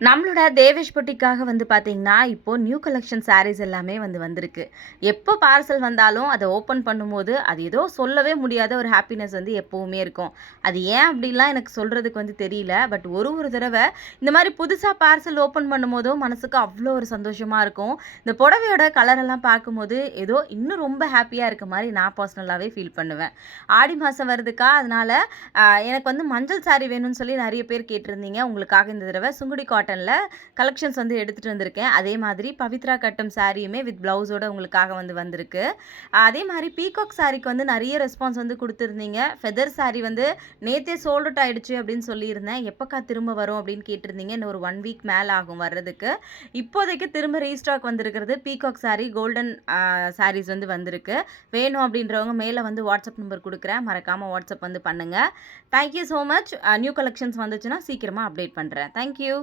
நம்மளோட தேவேஷ் பொட்டிக்காக வந்து பார்த்தீங்கன்னா, இப்போ நியூ கலெக்ஷன் சாரீஸ் எல்லாமே வந்திருக்கு. எப்போ பார்சல் வந்தாலும் அத ஓப்பன் பண்ணும்போது, அது ஏதோ சொல்லவே முடியாத ஒரு ஹாப்பினஸ் வந்து எப்பவுமே இருக்கும். அது ஏன் அப்படிலாம் எனக்கு சொல்றதுக்கு வந்து தெரியல. பட் ஒரு தடவ இந்த மாரி புதுசா பார்சல் ஓப்பன் பண்ணும்போதும் மனசுக்கு அவ்வளோ ஒரு சந்தோஷமா இருக்கும். இந்த புடவையோட கலரெல்லாம் பார்க்கும்போது, ஏதோ இன்னும் ரொம்ப ஹாப்பியா இருக்க மாரி நான் பர்சனலாவே ஃபீல் பண்ணுவேன். ஆடி மாசம் வருதுக்கா, அதனால எனக்கு வந்து மஞ்சள் சாரி வேணும்னு சொல்லி நெறைய பேர் கேட்டிருந்தீங்க. உங்களுக்காக இந்த தடவ சுங்குடி காட்டன்ல கலெக்ஷன்ஸ் வந்து எடுத்துட்டு வந்திருக்கேன். அதே மாதிரி பவித்ரா கட்டம் சாரியுமே வித் பிளவுஸோட உங்களுக்காக வந்திருக்கு. அதே மாதிரி பீகாக் சாரிக்கு வந்து நிறைய ரெஸ்பான்ஸ் வந்து கொடுத்துருந்தீங்க. ஃபெதர் சாரி வந்து நேத்தே சோல்ட் அவுட் ஆயிடுச்சு அப்படின்னு சொல்லியிருந்தேன். எப்பக்கா திரும்ப வரும் அப்படின்னு கேட்டிருந்தீங்க. இன்னும் ஒரு 1 வீக் மேலே ஆகும் வர்றதுக்கு. இப்போதைக்கு திரும்ப ரீஸ்டாக் வந்திருக்கிறது பீகாக் சாரி கோல்டன் சாரீஸ் வந்து வந்திருக்கு. வேணும் அப்படின்றவங்க மேலே வந்து வாட்ஸ்அப் நம்பர் கொடுக்குறேன். மறக்காமல் வாட்ஸ்அப் வந்து பண்ணுங்கள். Thank you so much. New collections வந்துச்சுன்னா சீக்கிரமாக அப்டேட் பண்ணுறேன். தேங்க்யூ.